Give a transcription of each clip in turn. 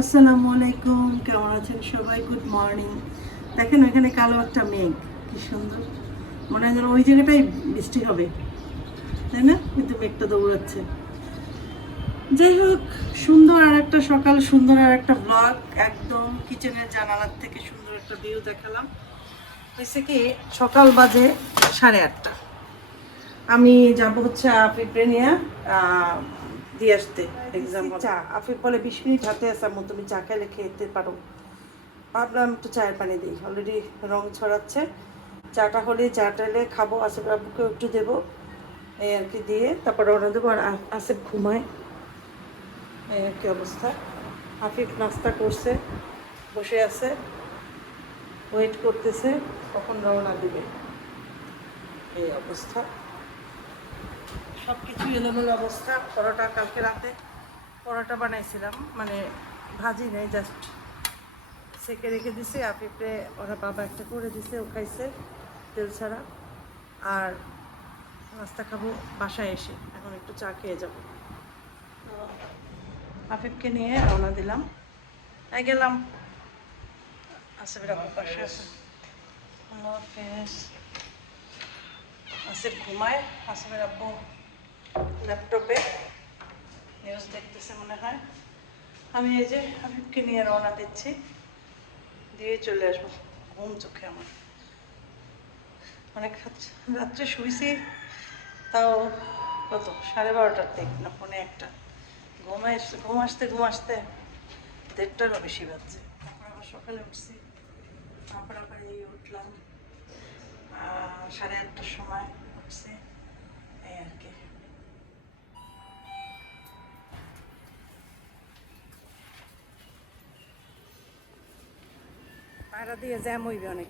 আসসালামু আলাইকুম, কেমন আছেন সবাই? Good morning. দেখেন ওইখানে কালো একটা মেঘ, কি সুন্দর। মনে হয় যেন ওই জায়গাটাই বৃষ্টি হবে, তাই না? কিন্তু মেঘটা দৌড়াচ্ছে। যাই হোক, সুন্দর আর একটা সকাল, সুন্দর আর একটা ব্লগ। একদম কিচেনের জানালার থেকে সুন্দর একটা ভিউ দেখালাম। হয়েছে কি, সকাল বাজে 8:30। আমি যাব হচ্ছে আফিফে নিয়ে দিয়ে আসতে এক্সাম। চা আফিফ বলে 20 মিনিট হাতে আসা, তুমি চা খাইলে খেতে পারো। ভাবলাম একটু চায়ের পানি দিই, অলরেডি রং ছড়াচ্ছে। চাটা হলে চাটা এলে খাবো, আসিফ বাবুকেও একটু দেবো, এই আর কি। দিয়ে তারপর রওনা দেবো। আর আসিফ ঘুমায়, এই আর কি অবস্থা। আফিফ নাস্তা করছে, বসে আছে, ওয়েট করতেছে কখন রওনা দিবে, এই অবস্থা। সব কিছু এলোমেলো অবস্থা। পরোটা কালকে রাতে পরোটা বানাইছিলাম, মানে ভাজি নেই, জাস্ট সেকে রেখে দিছে। আফিফে ওরা বাবা একটা করে দিছে, ও খাইছে তেল ছাড়া। আর নাস্তা খাবো বাসায় এসে, এখন একটু চা খেয়ে যাব। তো আফিফকে নিয়ে রওনা দিলাম, তাই গেলাম। আসিফের আব্বু পাশে আছে। আল্লাহ হাফেজ। আসিফ ঘুমায়, আসিফের আব্বু ল্যাপটপে নিউজ দেখতেছে মনে হয়। আমি এই যে আফিফকে নিয়ে রওনা দিচ্ছি, দিয়ে চলে আসবো। ঘুম চোখে আমার, অনেক রাত্রে শুয়েছি, তাও কত 12:30টার দিক না 1:45। ঘুম আসতে 1:30টারও বেশি বাজছে। তারপর আবার সকালে উঠছি, তারপর আবার এই উঠলাম 8:30টার সময় উঠছি, এই আর কি। পায়রা দিয়ে জ্যাম হইবে অনেক।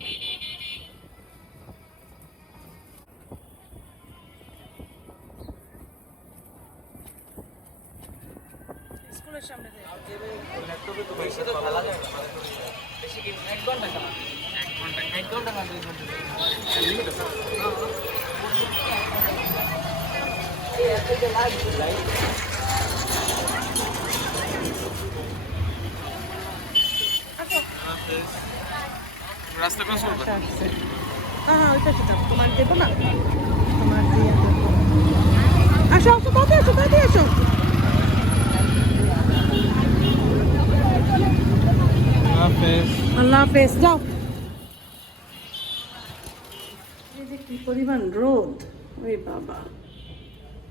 স্কুলের সামনে দিয়ে রাস্তা ক্রস করবে। আসছে। হ্যাঁ হ্যাঁ, ওইটা সেটা তোমার দেবো না, তোমার দিয়ে দেবো। আসো আসো, তাতে আসো, তাতে আসো। হাফেজ। আল্লাহ হাফেজ, যাও। এই যে কি পরিমাণ রোদ, ওই বাবা,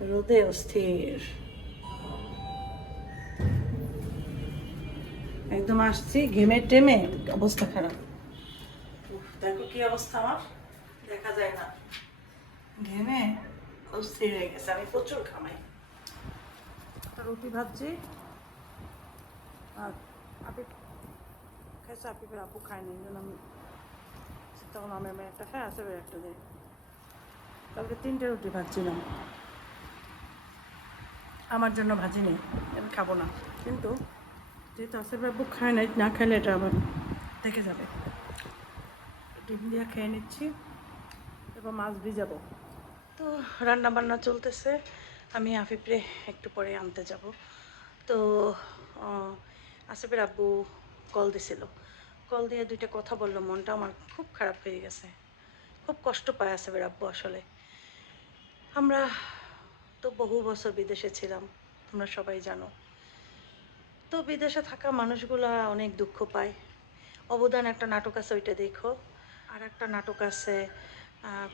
রোদে অস্থির। একদম আসছি ঘেমে টেমে, অবস্থা খারাপ। উফ, দেখো কি অবস্থা আমার, দেখা যায় না। ঘেমে অস্থির হয়ে গেছে, আমি প্রচুর ঘামাই। রুটি ভাজছি, আর আপিফ খাইছে, আপিফের আপু খায়নি, এই জন্য আমি তখন আমি একটা খাই, আসে একটা দিই। কালকে 3টে রুটি ভাজছিলাম, আমার জন্য ভাজি নেই, আমি খাবো না। কিন্তু যেহেতু আসিফ বাবু খায় না, না খাইলে এটা আবার দেখে যাবে। ডিম দিয়ে খেয়ে নিচ্ছি, এবার মাছ ভিজাবো। তো রান্না বান্না চলতেছে, আমি আফিফরে একটু পরে আনতে যাব। তো আসিফের আব্বু কল দিছিল, কল দিয়ে 2টা কথা বললো। মনটা আমার খুব খারাপ হয়ে গেছে, খুব কষ্ট পায় আসিফের আব্বু। আসলে আমরা তো বহু বছর বিদেশে ছিলাম, তোমরা সবাই জানো। তো বিদেশে থাকা মানুষগুলা অনেক দুঃখ পায়। অবদান একটা নাটক আছে, ওইটা দেখো। আর একটা নাটক আছে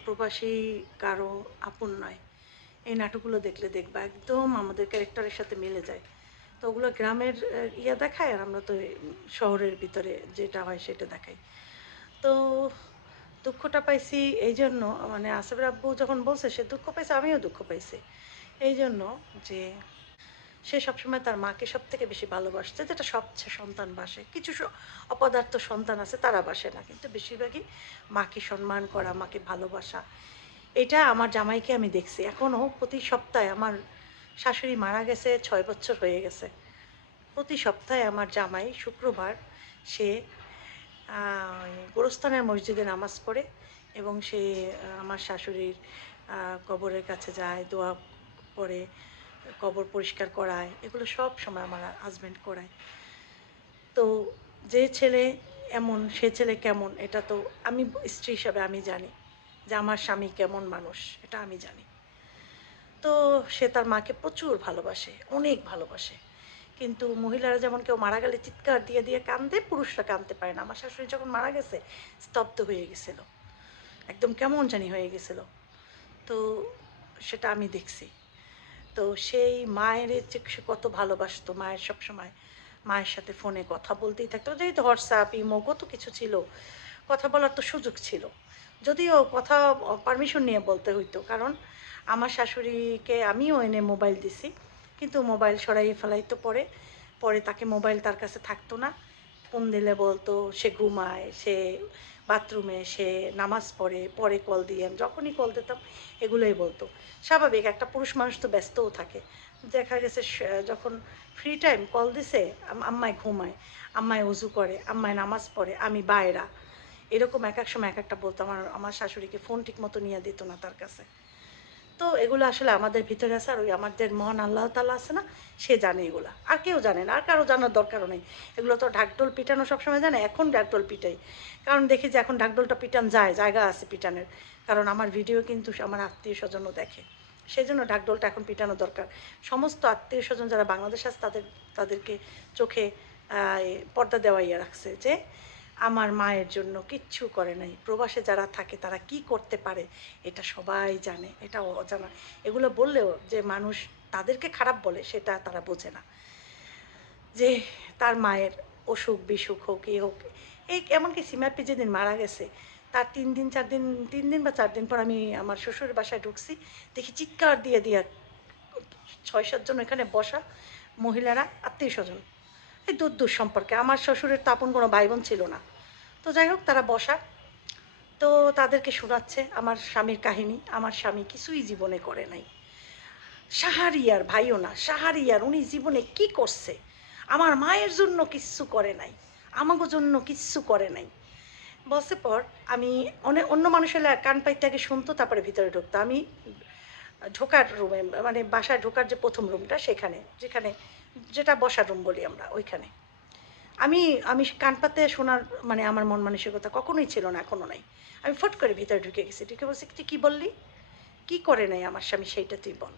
প্রবাসী কারো আপন নয়। এই নাটকগুলো দেখলে দেখবা একদম আমাদের ক্যারেক্টারের সাথে মিলে যায়। তো ওগুলো গ্রামের ইয়া দেখায়, আর আমরা তো শহরের ভিতরে যেটা হয় সেটা দেখাই। তো দুঃখটা পাইছি এই জন্য, মানে আসিফের আব্বু যখন বলছে সে দুঃখ পাইছে, আমিও দুঃখ পাইছি এই জন্য যে সে সবসময় তার মাকে সব থেকে বেশি ভালোবাসছে, যেটা সবচেয়ে সন্তান বাসে। কিছু অপদার্থ সন্তান আছে তারা বাসে না, কিন্তু বেশিরভাগই মাকে সম্মান করা, মাকে ভালোবাসা। এটা আমার জামাইকে আমি দেখছি। এখনও প্রতি সপ্তাহে, আমার শাশুড়ি মারা গেছে 6 বছর হয়ে গেছে, প্রতি সপ্তাহে আমার জামাই শুক্রবার সে গোরস্থানের মসজিদে নামাজ পড়ে, এবং সে আমার শাশুড়ির কবরের কাছে যায়, দোয়া পড়ে, কবর পরিষ্কার করায়। এগুলো সব সময় আমার হাজব্যান্ড করায়। তো যে ছেলে এমন সে ছেলে কেমন এটা তো আমি স্ত্রী হিসাবে আমি জানি যে আমার স্বামী কেমন মানুষ, এটা আমি জানি। তো সে তার মাকে প্রচুর ভালোবাসে, অনেক ভালোবাসে। কিন্তু মহিলারা যেমন কেউ মারা গেলে চিৎকার দিয়ে দিয়ে কান্দে, পুরুষরা কাঁদতে পারে না। আমার শাশুড়ি যখন মারা গেছে স্তব্ধ হয়ে গেছিল, একদম কেমন জানি হয়ে গেছিল। তো সেটা আমি দেখছি। তো সেই মায়ের যে সে কত ভালোবাসতো, মায়ের সবসময় মায়ের সাথে ফোনে কথা বলতেই থাকতো, যেহেতু হোয়াটসঅ্যাপ ইমো কত কিছু ছিল, কথা বলার তো সুযোগ ছিল। যদিও কথা পারমিশন নিয়ে বলতে হইতো, কারণ আমার শাশুড়িকে আমিও এনে মোবাইল দিছি, কিন্তু মোবাইল সরাইয়ে ফেলাইতো পরে। পরে তাকে মোবাইল তার কাছে থাকতো না, ফোন দিলে বলতো সে ঘুমায়, সে বাথরুমে, সে নামাজ পড়ে, পরে কল দিয়ে। যখনই কল দিতাম এগুলোই বলতো। স্বাভাবিক, একটা পুরুষ মানুষ তো ব্যস্তও থাকে। দেখা গেছে যখন ফ্রি টাইম কল দিছে, আম্মায় ঘুমায়, আম্মায় উজু করে, আম্মায় নামাজ পড়ে, আমি বাইরা, এরকম এক এক সময় এক একটা বলতো। আমার শাশুড়িকে ফোন ঠিক মতো নিয়ে দিত না তার কাছে। তো এগুলো আসলে আমাদের ভিতরে আছে, আর ওই আমাদের মহান আল্লাহ তাআলা আছে না, সে জানে এগুলা, আর কেউ জানে না, আর কারো জানার দরকারও নেই। এগুলো তো ঢাকঢোল পিটানো সবসময় জানে, এখন ঢাকঢোল পিটাই, কারণ দেখি যে এখন ঢাকঢোলটা পিটান যায়, জায়গা আছে পিটানের, কারণ আমার ভিডিও কিন্তু আমার আত্মীয় স্বজনও দেখে, সেই জন্য ঢাকঢোলটা এখন পিটানো দরকার। সমস্ত আত্মীয় স্বজন যারা বাংলাদেশে আছে তাদেরকে চোখে পর্দা দেওয়াইয়া রাখছে যে আমার মায়ের জন্য কিচ্ছু করে নাই। প্রবাসে যারা থাকে তারা কি করতে পারে এটা সবাই জানে, এটা অজানা। এগুলো বললেও যে মানুষ তাদেরকে খারাপ বলে সেটা তারা বোঝে না, যে তার মায়ের অসুখ বিসুখ হোক এ হোক। এই এমনকি সিমাপি যেদিন মারা গেছে তার 3 দিন বা 4 দিন পর আমি আমার শ্বশুরের বাসায় ঢুকছি, দেখি চিৎকার দিয়ে দিয়ে 6-7 জন এখানে বসা মহিলারা, আত্মীয় স্বজন, এই দূর দূর সম্পর্কে, আমার শ্বশুরের তো আপন কোনো ভাই বোন ছিল না। তো যাই হোক, তারা বসা, তো তাদেরকে শোনাচ্ছে আমার স্বামীর কাহিনী। আমার স্বামী কিছুই জীবনে করে নাই, সাহারিয়ার ভাইও না, সাহারিয়ার, উনি জীবনে কি করছে, আমার মায়ের জন্য কিচ্ছু করে নাই, আমাগো জন্য কিচ্ছু করে নাই। বসে পর আমি অন্য মানুষের কান পাইতে আগে শুনতো, তারপরে ভিতরে ঢুকতো। আমি ঢোকার রুমে, মানে বাসায় ঢোকার যে প্রথম রুমটা, সেখানে যেটা বসার রুম বলি আমরা, ওইখানে আমি আমি কান পাতে শোনার মানে আমার মন মানসিকতা কখনোই ছিল না, এখনো নাই। আমি ফট করে ভিতরে ঢুকে গেছি, ঢুকে বলছি তুই কী বললি, কী করে নাই আমার স্বামী সেইটা তুই বল।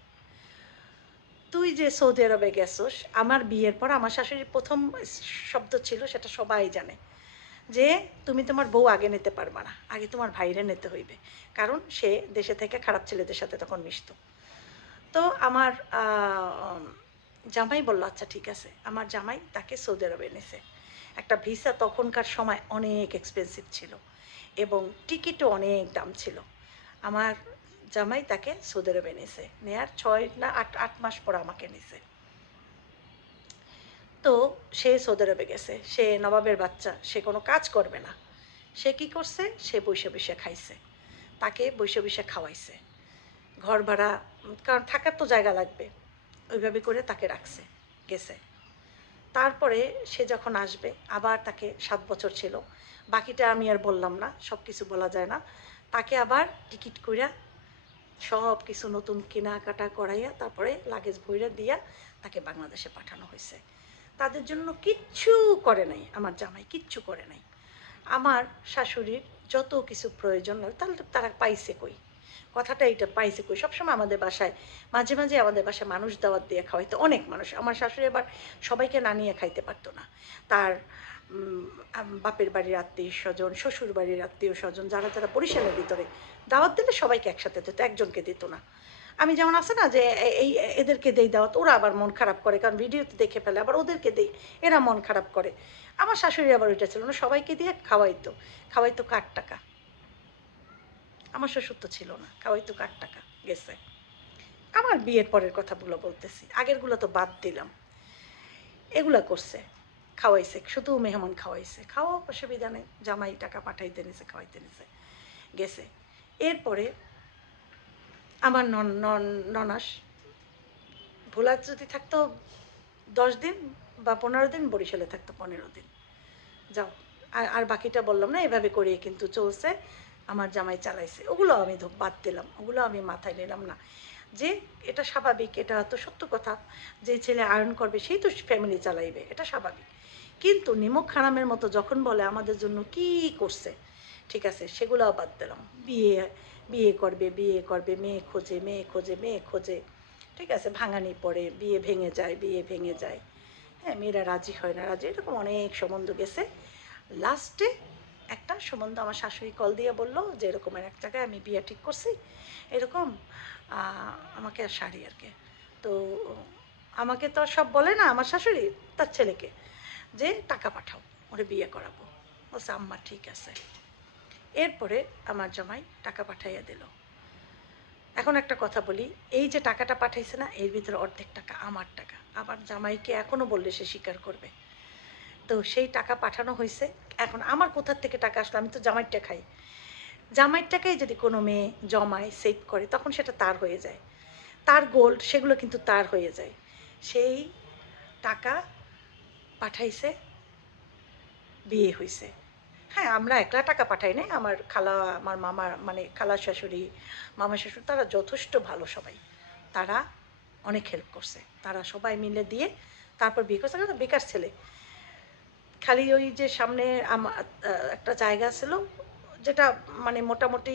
তুই যে সৌদি আরবে গেছোস, আমার বিয়ের পর আমার শাশুড়ির প্রথম শব্দ ছিল, সেটা সবাই জানে, যে তুমি তোমার বউ আগে নিতে পারবা না, আগে তোমার ভাইরে নিতে হইবে, কারণ সে দেশে থেকে খারাপ ছেলেদের সাথে তখন মিশত। তো আমার জামাই বলল আচ্ছা ঠিক আছে। আমার জামাই তাকে সৌদি আরবে এনেছে। একটা ভিসা তখনকার সময় অনেক এক্সপেন্সিভ ছিল এবং টিকিটও অনেক দাম ছিল। আমার জামাই তাকে সৌদি আরবে এনেছে, নেয়ার 6 না 8 মাস পর আমাকে নিছে। তো সে সৌদি আরবে গেছে, সে নবাবের বাচ্চা, সে কোনো কাজ করবে না। সে কি করছে, সে বসে বসে খাইছে, তাকে বসে বসে খাওয়াইছে, ঘর ভাড়া, কারণ থাকার তো জায়গা লাগবে, ওইভাবে করে তাকে রাখছে, গেছে। তারপরে সে যখন আসবে, আবার তাকে 7 বছর ছিল, বাকিটা আমি আর বললাম না, সব কিছু বলা যায় না। তাকে আবার টিকিট কইরা সব কিছু নতুন কেনাকাটা করাইয়া তারপরে লাগেজ ভইরা দিয়া তাকে বাংলাদেশে পাঠানো হয়েছে। তাদের জন্য কিচ্ছু করে নাই আমার জামাই, কিচ্ছু করে নাই। আমার শাশুড়ির যত কিছু প্রয়োজন, তাহলে তারা পাইছে কই, কথাটা এইটা, পাইছে কই। সবসময় আমাদের বাসায় মাঝে মাঝে আমাদের বাসায় মানুষ দাওয়াত দিয়ে খাওয়াইতো, অনেক মানুষ। আমার শাশুড়ি আবার সবাইকে না নিয়ে খাইতে পারতো না। তার বাপের বাড়ির আত্মীয় স্বজন, শ্বশুর বাড়ির আত্মীয় স্বজন, যারা যারা বরিশালের ভিতরে দাওয়াত দিলে সবাইকে একসাথে দিত, একজনকে দিত না। আমি যেমন আছে না যে এই এদেরকে দেই দাওয়াত, ওরা আবার মন খারাপ করে, কারণ ভিডিওতে দেখে ফেলে, আবার ওদেরকে দেই, এরা মন খারাপ করে। আমার শাশুড়ি আবার ওইটা ছিল না, সবাইকে দিয়ে খাওয়াইতো। খাওয়াইতো কার টাকা, আমার শ্বশুর তো ছিল না, খাওয়াইতো কার টাকা, গেছে। আমার বিয়ের পরের কথাগুলো বলতেছি, আগেরগুলো তো বাদ দিলাম। এগুলা করছে, খাওয়াইছে, শুধু মেহমান খাওয়াইছে, খাওয়া অসুবিধা নেই, জামাই টাকা পাঠাইতে নিছে, খাওয়াইতে নিছে, গেছে। এরপরে আমার ননাস ভোলা যদি থাকতো 10 দিন বা 15 দিন, বরিশালে থাকতো 15 দিন, যাও। আর বাকিটা বললাম না, এভাবে করিয়ে কিন্তু চলছে, আমার জামাই চালাইছে। ওগুলো আমি বাদ দিলাম, ওগুলো আমি মাথায় নিলাম না, যে এটা স্বাভাবিক, এটা তো সত্য কথা, যে ছেলে আর্ন করবে সেই তো ফ্যামিলি চালাইবে, এটা স্বাভাবিক। কিন্তু নিমক হারামের মতো যখন বলে আমাদের জন্য কি করছে, ঠিক আছে, সেগুলোও বাদ দিলাম। বিয়ে বিয়ে করবে, বিয়ে করবে, মেয়ে খোঁজে, মেয়ে খোঁজে, মেয়ে খোঁজে, ঠিক আছে, ভাঙানি পড়ে, বিয়ে ভেঙে যায়, বিয়ে ভেঙে যায়। হ্যাঁ, মেয়েরা রাজি হয় না, রাজি, এরকম অনেক সম্বন্ধ গেছে। লাস্টে একটা সম্বন্ধ আমার শাশুড়ি কল দিয়ে বললো যে এরকমের এক জায়গায় আমি বিয়ে ঠিক করছি, এরকম আমাকে আর শাড়ি আর কি। তো আমাকে তো আর সব বলে না আমার শাশুড়ি, তার ছেলেকে, যে টাকা পাঠাও, ওরে বিয়ে করাবো। বলছে আম্মা ঠিক আছে। এরপরে আমার জামাই টাকা পাঠাইয়া দিল। এখন একটা কথা বলি, এই যে টাকাটা পাঠাইছে না, এর ভিতরে অর্ধেক টাকা আমার টাকা। আমার জামাইকে এখনও বললে সে স্বীকার করবে। তো সেই টাকা পাঠানো হয়েছে। এখন আমার কোথার থেকে টাকা আসলো, আমি তো জামাইরটা খাই। জামাইয়ের টাকাই যদি কোনো মেয়ে জমায়, সেভ করে, তখন সেটা তার হয়ে যায়, তার গোল্ড, সেগুলো কিন্তু তার হয়ে যায়। সেই টাকা পাঠাইছে, বিয়ে হয়েছে। হ্যাঁ, আমরা একলা টাকা পাঠাই নাই, আমার খালা, আমার মামা, মানে খালা শাশুড়ি, মামা শাশুড়ি, তারা যথেষ্ট ভালো সবাই, তারা অনেক হেল্প করছে, তারা সবাই মিলে দিয়ে তারপর বিয়ে করছে। কারণ বেকার ছেলে, খালি ওই যে সামনে একটা জায়গা ছিল, যেটা মানে মোটামুটি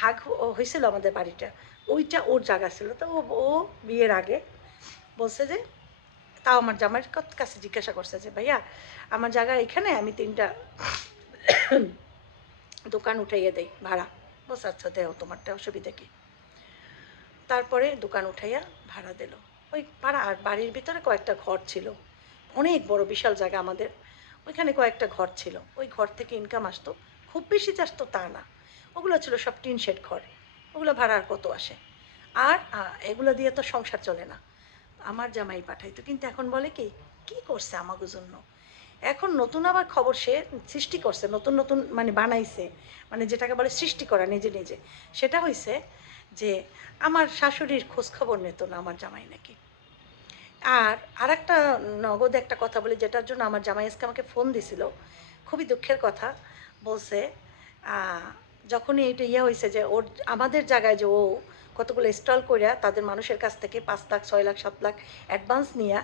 ভাগ হয়েছিল আমাদের বাড়িটা, ওইটা ওর জায়গা ছিল। তো ও বিয়ের আগে বলছে যে, তাও আমার জামাইয়ের কাছে জিজ্ঞাসা করছে যে ভাইয়া আমার জায়গা এখানে, আমি 3টা দোকান উঠাইয়া দেই ভাড়া। বলছে আচ্ছা দেও, তোমারটা অসুবিধা কি। তারপরে দোকান উঠাইয়া ভাড়া দিল। ওই ভাড়া, আর বাড়ির ভিতরে কয়েকটা ঘর ছিল, অনেক বড় বিশাল জায়গা আমাদের, ওইখানে কয়েকটা ঘর ছিল, ওই ঘর থেকে ইনকাম আসতো, খুব বেশি আসতো তা না, ওগুলো ছিল সব টিন শেড ঘর, ওগুলো ভাড়া আর কত আসে। আর এগুলো দিয়ে তো সংসার চলে না, আমার জামাই পাঠাইতো। কিন্তু এখন বলে কি কি করছে আমাকে জন্য, এখন নতুন আবার খবর সে সৃষ্টি করছে, নতুন নতুন মানে বানাইছে, মানে যেটাকে বলে সৃষ্টি করা নিজে নিজে। সেটা হয়েছে যে আমার শাশুড়ির খোঁজ খবর নিত না আমার জামাই নাকি। আর আরেকটা নগদ একটা কথা বলি, যেটার জন্য আমার জামাই আজকে আমাকে ফোন দিছিল, খুবই দুঃখের কথা। বলছে যখনই এটা ইয়ে হয়েছে যে ওর আমাদের জায়গায় যে ও কতগুলো স্টল করিয়া তাদের মানুষের কাছ থেকে 5 লাখ 6 লাখ 7 লাখ অ্যাডভান্স নিয়া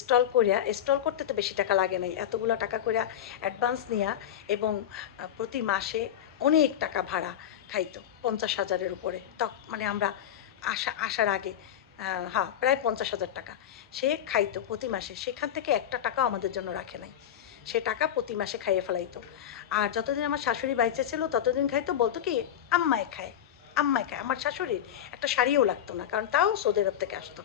স্টল করিয়া, স্টল করতে তো বেশি টাকা লাগে নাই, এতগুলো টাকা করিয়া অ্যাডভান্স নিয়া, এবং প্রতি মাসে অনেক টাকা ভাড়া খাইতো, 50,000-এর উপরে। মানে আমরা আসার আগে, হ্যাঁ, প্রায় 50,000 টাকা সে খাইতো প্রতি মাসে। সেখান থেকে একটা টাকাও আমাদের জন্য রাখে নাই, সে টাকা প্রতি মাসে খাইয়ে ফেলাইতো। আর যতদিন আমার শাশুড়ি বাইচে ছিল ততদিন খাইতো, বলতো কি আম্মায় খায়, আম্মায় খায়। আমার শাশুড়ির একটা শাড়িও লাগতো না, কারণ তাও সৌদি আরব থেকে আসতো,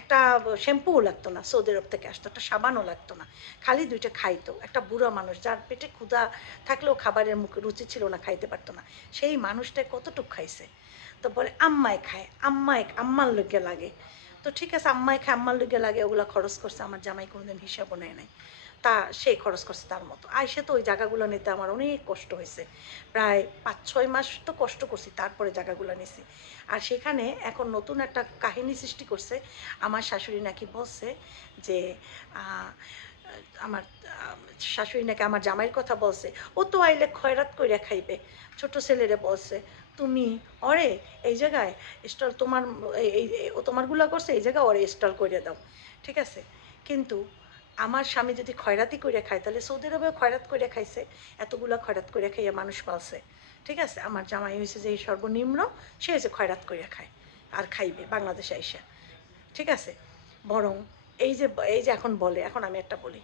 একটা শ্যাম্পুও লাগতো না, সৌদি আরব থেকে আসতো, একটা সাবানও লাগতো না, খালি 2টা খাইতো। একটা বুড়ো মানুষ, যার পেটে ক্ষুধা থাকলেও খাবারের মুখে রুচি ছিল না, খাইতে পারতো না, সেই মানুষটা কতটুক খাইছে। তো বলে আম্মায় খায়, আম্মার লগে লাগে। তো ঠিক আছে, আম্মায় খায়, আম্মার লগে লাগে, ওগুলো খরচ করছে। আমার জামাই কোনোদিন হিসাবও নেয় নাই, তা সে খরচ করছে তার মতো। আইসে তো ওই জায়গাগুলো নিতে আমার অনেক কষ্ট হয়েছে, প্রায় 5-6 মাস তো কষ্ট করছি, তারপরে জায়গাগুলো নিছি। আর সেখানে এখন নতুন একটা কাহিনী সৃষ্টি করছে। আমার শাশুড়ি নাকি বলছে যে আমার শাশুড়ি নাকি আমার জামাইয়ের কথা বলছে, ও তো আইলে খয়রাত কইরা খাইবে। ছোট ছেলেরে বলছে তুমি অরে এই জায়গায় স্টল তোমার, ও তোমারগুলো করছে, এই জায়গায় ওরে স্টল করে দাও, ঠিক আছে। কিন্তু আমার স্বামী যদি খয়রাতি করে খায়, তাহলে সৌদি আরবে খয়রাত করে খাইছে, এতগুলো খয়রাত করে খাইয়া মানুষ পালছে, ঠিক আছে। আমার জামাই হয়েছে যে এই সর্বনিম্ন, সে হয়েছে খয়রাত করে খায় আর খাইবে বাংলাদেশে আইসা, ঠিক আছে। বরং এই যে এখন বলে, এখন আমি একটা বলি,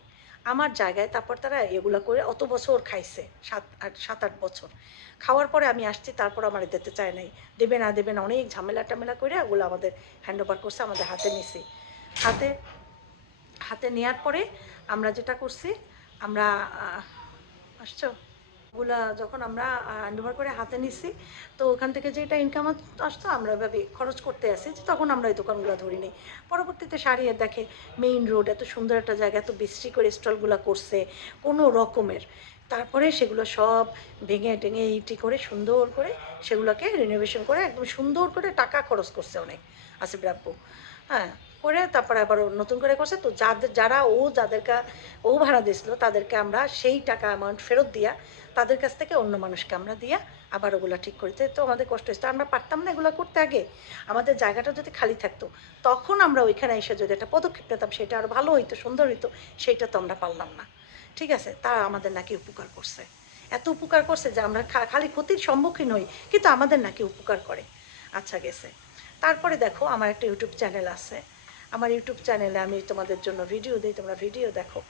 আমার জায়গায় তারপর তারা এগুলো করে অত বছর খাইছে, 7-8 বছর খাওয়ার পরে আমি আসছি, তারপর আমার দিতে চায় নাই, দেবে না দেবে না, অনেক ঝামেলা টামেলা করে ওগুলো আমাদের হ্যান্ড ওভার করছে, আমাদের হাতে নিছি। হাতে হাতে নেওয়ার পরে আমরা যেটা করছি, আমরা আসছো ওগুলা যখন আমরা হ্যান্ডওভার করে হাতে নিছি, তো ওখান থেকে যেটা ইনকাম আসতো আমরা এভাবে খরচ করতে আসি, তখন আমরা এই দোকানগুলো ধরি নিই। পরবর্তীতে শাড়িয়ে দেখে মেইন রোড, এত সুন্দর একটা জায়গা, এত বিশ্রী করে স্টলগুলো করছে কোনো রকমের, তারপরে সেগুলো সব ভেঙে টেঙে ইটি করে সুন্দর করে সেগুলোকে রিনোভেশন করে একদম সুন্দর করে টাকা খরচ করছে অনেক আসিফ রাব্বু, হ্যাঁ, করে তারপরে আবার নতুন করে করছে। তো যারা যাদেরকে ও ভাড়া দিয়েছিল, তাদেরকে আমরা সেই টাকা অ্যামাউন্ট ফেরত দিয়া, তাদের কাছ থেকে অন্য মানুষকে আমরা দিয়া আবার ওগুলো ঠিক করতে, তো আমাদের কষ্ট হয়েছে। আমরা পারতাম না এগুলো করতে আগে, আমাদের জায়গাটা যদি খালি থাকতো, তখন আমরা ওইখানে এসে যদি একটা পদক্ষেপ নিতাম, সেটা আরও ভালো হইতো, সুন্দর হইতো, সেইটা তো আমরা পারলাম না। ঠিক আছে, তারা আমাদের নাকি উপকার করছে, এত উপকার করছে যে আমরা খালি ক্ষতির সম্মুখীন হই, কিন্তু আমাদের নাকি উপকার করে। আচ্ছা গেছে। তারপরে দেখো আমার একটা ইউটিউব চ্যানেল আছে, আমার ইউটিউব চ্যানেলে আমি তোমাদের জন্য ভিডিও দিই, তোমরা ভিডিও দেখো,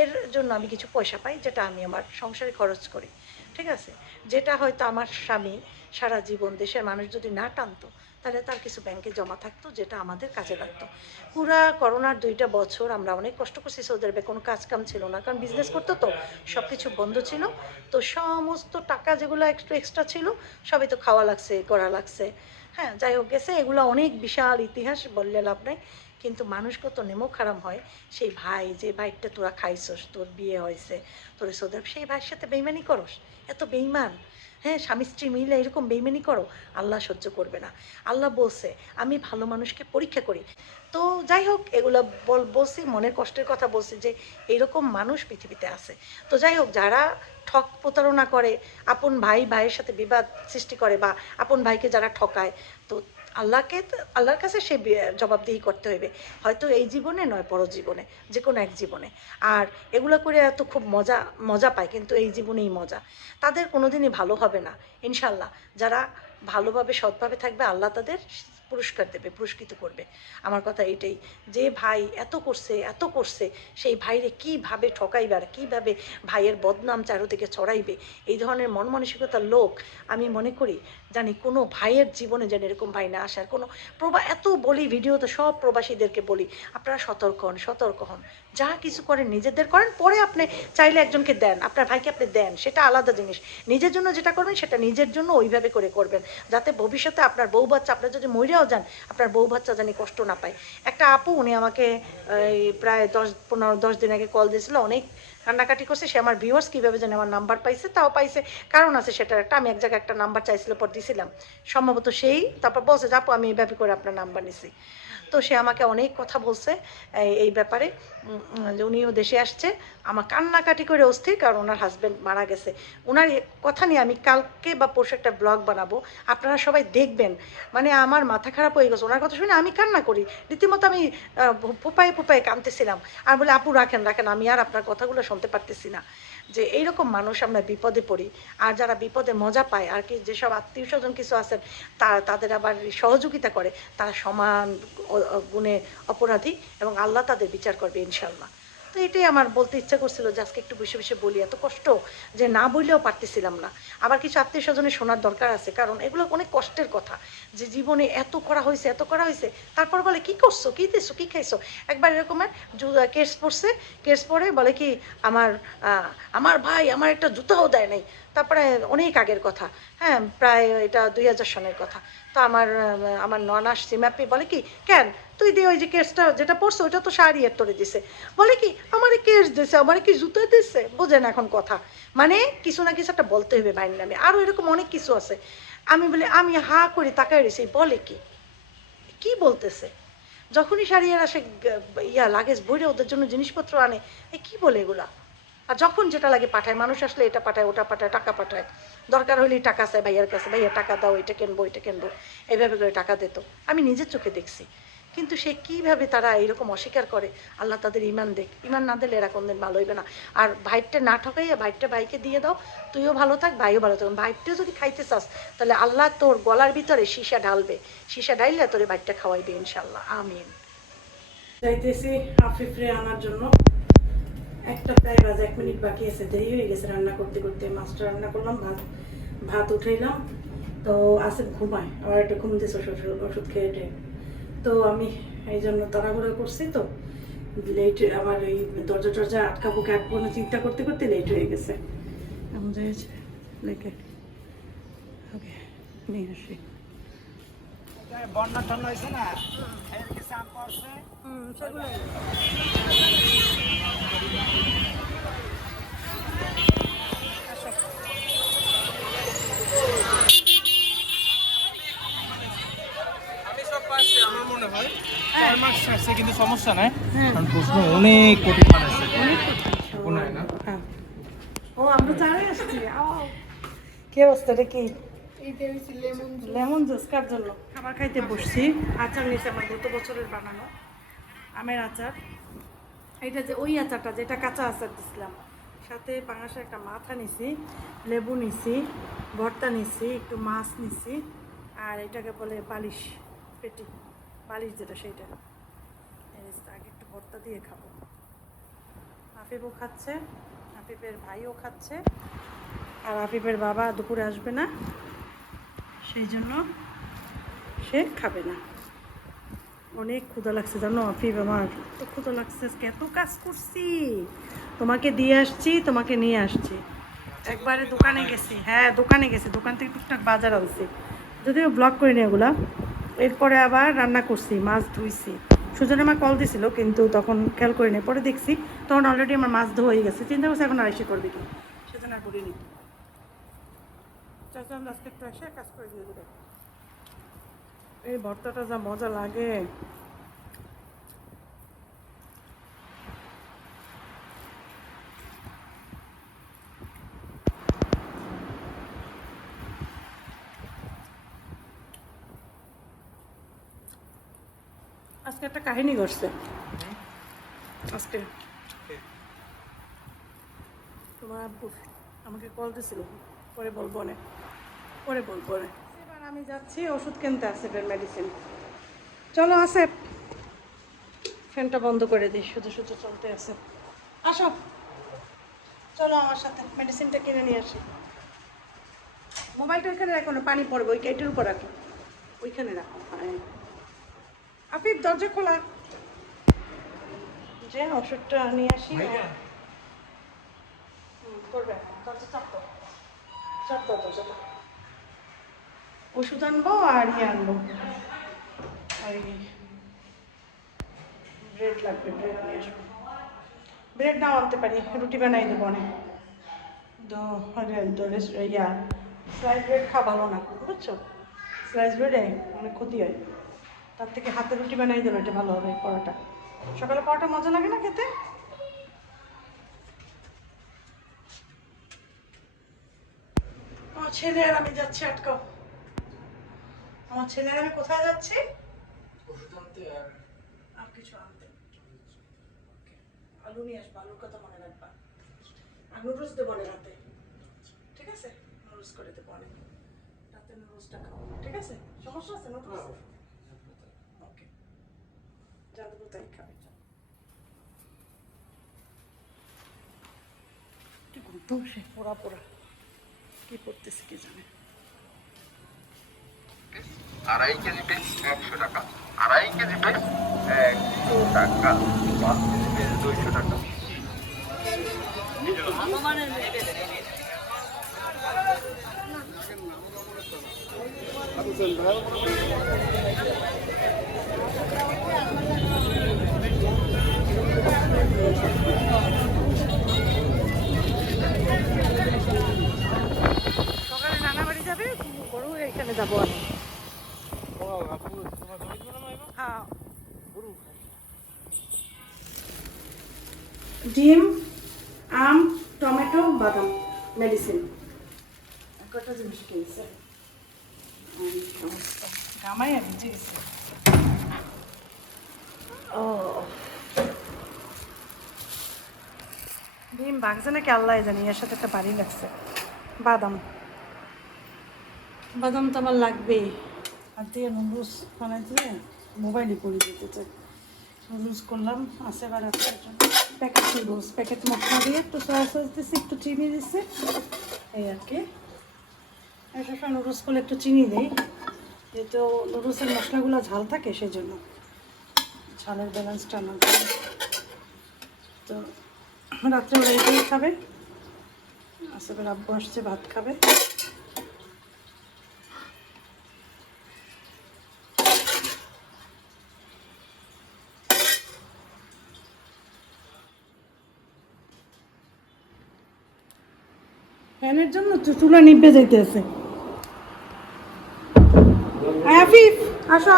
এর জন্য আমি কিছু পয়সা পাই যেটা আমি আমার সংসারে খরচ করি, ঠিক আছে। যেটা হয়তো আমার স্বামী সারা জীবন দেশের মানুষ যদি না টানতো, তাহলে তার কিছু ব্যাংকে জমা থাকতো, যেটা আমাদের কাজে লাগতো। পুরা করোনার 2টা বছর আমরা অনেক কষ্ট করছি সৌদি আরবে, কোনো কাজ কাম ছিল না, কারণ বিজনেস করতো তো সব কিছু বন্ধ ছিল। তো সমস্ত টাকা যেগুলো একটু এক্সট্রা ছিল সবই তো খাওয়া লাগছে, করা লাগছে। হ্যাঁ, যাই হোক গেছে, এগুলো অনেক বিশাল ইতিহাস, বললে লাভ নাই। কিন্তু মানুষ কত নেমো খারাপ হয়, সেই ভাই যে ভাইটা তোরা খাইছস, তোর বিয়ে হয়েছে, তোর সৌদি আরব, সেই ভাইয়ের সাথে বেইমানি করস, এত বেইমান। হ্যাঁ, স্বামী স্ত্রী মিলে এরকম বেইমানি করো, আল্লাহ সহ্য করবে না। আল্লাহ বলছে আমি ভালো মানুষকে পরীক্ষা করি। তো যাই হোক, এগুলো বলছি, মনের কষ্টের কথা বলছি যে এইরকম মানুষ পৃথিবীতে আছে। তো যাই হোক, যারা ঠক প্রতারণা করে, আপন ভাইয়ের সাথে বিবাদ সৃষ্টি করে, বা আপন ভাইকে যারা ঠকায়, তো আল্লাহর কাছে সে জবাবদিহি করতে হইবে, হয়তো এই জীবনে নয়, পরজীবনে, যে কোনো এক জীবনে। আর এগুলো করে এত খুব মজা পায়, কিন্তু এই জীবনেই মজা, তাদের কোনোদিনই ভালো হবে না ইনশাল্লাহ। যারা ভালোভাবে সৎভাবে থাকবে, আল্লাহ তাদের পুরস্কার দেবে, পুরস্কৃত করবে। আমার কথা এটাই, যে ভাই এত করছে, সেই ভাইরে কীভাবে ঠকাইবে আর কীভাবে ভাইয়ের বদনাম চারোদিকে ছড়াইবে, এই ধরনের মন মানসিকতার লোক আমি মনে করি জানি কোনো ভাইয়ের জীবনে যেন এরকম ভাই না আসার কোনো এত বলি ভিডিওতে, সব প্রবাসীদেরকে বলি, আপনারা সতর্ক হন, যা কিছু করেন নিজেদের করেন, পরে আপনি চাইলে একজনকে দেন, আপনার ভাইকে আপনি দেন, সেটা আলাদা জিনিস। নিজের জন্য যেটা করবেন সেটা নিজের জন্য ওইভাবে করবেন, যাতে ভবিষ্যতে আপনার বউ বাচ্চা, আপনার যদি মরেও যান, আপনার বউ বাচ্চা জানি কষ্ট না পায়। একটা আপু, উনি আমাকে প্রায় 10 দিন আগে কল দিয়েছিল, অনেক কান্নাকাটি করছে, সে আমার ভিউয়ার্স কীভাবে যেন আমার নাম্বার পাইছে, তাও পাইছে, কারণ আছে সেটার একটা। আমি এক জায়গায় একটা নাম্বার চাইছিল, পর দিছিলাম, সম্ভবত সেই, তারপর বলছে যে আপু আমি এইভাবে করে আপনার নাম্বার নিছি। তো সে আমাকে অনেক কথা বলছে এই ব্যাপারে, যে উনিও দেশে আসছে, আমার কান্নাকাটি করে অস্থির, কারণ ওনার হাজব্যান্ড মারা গেছে। ওনার কথা নিয়ে আমি কালকে বা পরশু একটা ব্লগ বানাবো, আপনারা সবাই দেখবেন। মানে আমার মাথা খারাপ হয়ে গেছে, ওনার কথা শুনে আমি কান্না করি, রীতিমতো আমি পোপায়ে কাঁদতেছিলাম, আর বলে আপু রাখেন, আমি আর আপনার কথাগুলো শুনতে পারতেছি না। যে এইরকম মানুষ আমরা বিপদে পড়ি, আর যারা বিপদে মজা পায়, আর কি যেসব আত্মীয় স্বজন কিছু আছেন তাদের আবার সহযোগিতা করে, তারা সমান গুণে অপরাধী, এবং আল্লাহ তাদের বিচার করবে ইনশাল্লাহ। তো এটাই আমার বলতে ইচ্ছা করছিল, যে আজকে একটু বসে বলি, এত কষ্ট যে না বললেও পারতেছিলাম না। আবার কিছু আত্মীয় স্বজনের শোনার দরকার আছে, কারণ এগুলো অনেক কষ্টের কথা, যে জীবনে এত করা হয়েছে, তারপর বলে কি করছো, কি দিছো, কি খাইছো। একবার এরকমের কেস পড়ে বলে কি আমার ভাই আমার একটা জুতাও দেয় নাই, তারপরে অনেক আগের কথা, হ্যাঁ প্রায় এটা 2000 সনের কথা। তো আমার ননাস সিমাপি বলে কি, কেন তুই দিয়ে ওই যে কেসটা যেটা পড়ছো ওইটা তো শাড়ি তোরে দিছে, বলে কি আমারে কেস দিছে, আমারে কি জুতো দিছে, বোঝেন এখন কথা। মানে কিছু না কিছু একটা বলতে হবে ভাইয়ের নামে, আরও এরকম অনেক কিছু আছে। আমি হা করে তাকায় রয়েছি, বলে কি বলতেছে। যখনই শাড়িয়ার আসে লাগেজ ভরে ওদের জন্য জিনিসপত্র আনে, কি বলে এগুলা। আর যখন যেটা লাগে পাঠায়, মানুষ আসলে এটা পাঠায়, ওটা পাঠায়, টাকা পাঠায়, দরকার হলেই টাকা চায় ভাইয়ার কাছে, ভাইয়া টাকা দাও, এটা কিনবো এইভাবে করে টাকা দিত, আমি নিজের চোখে দেখছি। কিন্তু সে কীভাবে তারা এরকম অস্বীকার করে, আল্লাহ তাদের ইমান না দিলে এরা কোনদিন ভালো হইবে না। আর ভাইটা না ঠকাইয়া ভাইকে দিয়ে দাও, তুইও ভালো থাক, ভাইও ভালো থাক। ভাইটাও যদি খাইতে চাস, তাহলে আল্লাহ তোর গলার ভিতরে সীসা ঢাললে তোরে ভাইটা খাওয়াইবে ইনশাল্লাহ, আমিন। যাইতেছি আফিফরে আনার জন্য, একটা প্রায় বাজে 1 মিনিট বাকি আছে, দেরি হয়ে গেছে রান্না করতে মাছটা রান্না করলাম, ভাত উঠাইলাম। তো আসিফ ঘুমায়, আবার একটা ঘুম দিয়েছে ওষুধ খেয়ে। তো আমি এই জন্য তাড়াহুড়ো করছি, তো লেট, আমার এই দরজা আটকাবো না চিন্তা করতে লেট হয়ে গেছে। এমন যাইছে লেকে, ওকে নিয়ে আসি। বন্যা টন্যা হয়েছে না, এর কিছু আম পড়ছে। সেগুলো আমি সব পাচ্ছি আমার মনে হয় 4 মাস আসছে, কিন্তু সমস্যা নাই, কারণ প্রশ্ন অনেক কঠিন বানাইছে, মনে হয় না। ও আমরা চারে আসছি। কি অবস্থা রে, কি লেমন জুস কার জন্য? খাবার খাইতে বসছি, আচার নিয়েছে আমার গত বছরের বানানো আমের আচার। এটা যে ওই আচারটা যেটা কাঁচা আচার দিছিলাম, সাথে পাঙাশের একটা মাথা নিছি, লেবু নিছি, ভর্তা নিছি, একটু মাছ নিছি, আর এটাকে বলে বালিশ পেটি, বালিশ যেটা সেইটা। আগে একটু ভর্তা দিয়ে খাবো। আফিফও খাচ্ছে, আফিফের ভাইও খাচ্ছে, আর আফিফের বাবা দুপুরে আসবে না, সেই জন্য সে খাবে না। অনেক ক্ষুধা লাগছে জানো আফিফ, আমার তো ক্ষুধা লাগছে, এত কাজ করছি, তোমাকে দিয়ে আসছি, তোমাকে নিয়ে আসছি, একবারে দোকানে গেছি, হ্যাঁ দোকানে গেছি, দোকান থেকে টুকটাক বাজার আনছি, যদিও ব্লগ করিনি এগুলা। এরপরে আবার রান্না করছি, মাছ ধুইছি। সুজন আমার কল দিছিল কিন্তু তখন খেয়াল করিনি, পরে দেখছি তখন অলরেডি আমার মাছ ধোয়া হয়ে গেছে, চিন্তা করছি এখন আর এসে করবে কি, সেজন্য আর করিনি। চাচা আমরা আজকে একটু এসে কাজ করে দিয়ে দেবে। এই ভর্তাটা যা মজা লাগে, আজকে একটা কাহিনী ঘটছে। আজকে তোমার আব্বু আমাকে কল দিছিল, পরে বলবো না, পরে বলবো না। এবার আমি যাচ্ছি ওষুধ কিনতে, আসিফের মেডিসিন। চলো আসিফ, ফ্যানটা বন্ধ করে দিই, শুধু শুধু চলতে আছে। আসো চলো আমার সাথে, মেডিসিনটা কিনে নিয়ে আসি। মোবাইলটা ওইখানে রাখো না, পানি পড়বে, ওই গেটের উপর রাখো, ওইখানে রাখো। হ্যাঁ আফিফ দরজা খোলা, যে ওষুধটা নিয়ে আসি। করবে দরজা চাপ দাও, চাপ দাও দরজাটা। ওষুধ আনবো আর ইয়ে আনবো, ওই ব্রেড লাগবে, ব্রেড নিয়ে আসবো। ব্রেড নাও আনতে পারি, রুটি বানাই দেবো অনেক। ইয়া স্লাইস ব্রেড খাওয়া ভালো না, বুঝছো? স্লাইস ব্রেডে অনেক ক্ষতি হয়, তার থেকে হাতে রুটি বানাই দিল এটা ভালো হবে। পরোটা, সকালে পরোটা মজা লাগে না খেতে? আমার ছেলে আর আমি যাচ্ছি, আটকাও। আমার ছেলে আর আমি কোথায় যাচ্ছি? আর কিছু আনতে। আলু নিয়ে আসবো, আলুর কথা মনে রাখবা। আর নুডলস দেবো না রাতে, ঠিক আছে? নুডলস করে দেবো অনেক, রাতে নুডলসটা খাও, ঠিক আছে? সমস্যা আছে নুডলস? ওকে, যা দেবো তাই খাবে। ঘুরতেও সে পোড়া পোড়া, কি করতেছে কি জানে। আড়াই কেজি পেঁয়াজ 100 টাকা, আড়াই কেজি পেঁয়াজ 100 টাকা, 5 কেজি পেঁয়াজ 200 টাকা। সকালে নানা বাড়ি যাবে, গরু এখানে যাবো আমি। হ্যাঁ ডিম, আম, টমেটো, বাদাম, মেডিসিন, কটা জিনিস কিনছে। গামাই আমি বুঝে গেছি। ও ডিম ভাগছে নাকি আল্লাহ জানি, এর সাথে একটা বাড়ি লাগছে। বাদাম, বাদাম তো আমার লাগবেই। আর দিয়ে নুডলস বানাই দিয়ে মোবাইলে করে দিতে চাই। নুডলস করলাম, আছে বাড়াতে প্যাকেট নুডলস, প্যাকেট মশলা দিয়ে একটু সয়া সস দিচ্ছি, একটু চিনি দিচ্ছি, এই আর কি। সবসময় নুডলস করলে একটু চিনি দিই, যেহেতু নুডলসের মশলাগুলো ঝাল থাকে, সেই জন্য ঝালের ব্যালেন্সটা না। তো রাত্রে ওরা এটাই খাবে, আসলে আব্বু আসছে ভাত খাবে। ফ্যানের জন্য চুলা নিভে যাইতেছে। আফিফ আসো।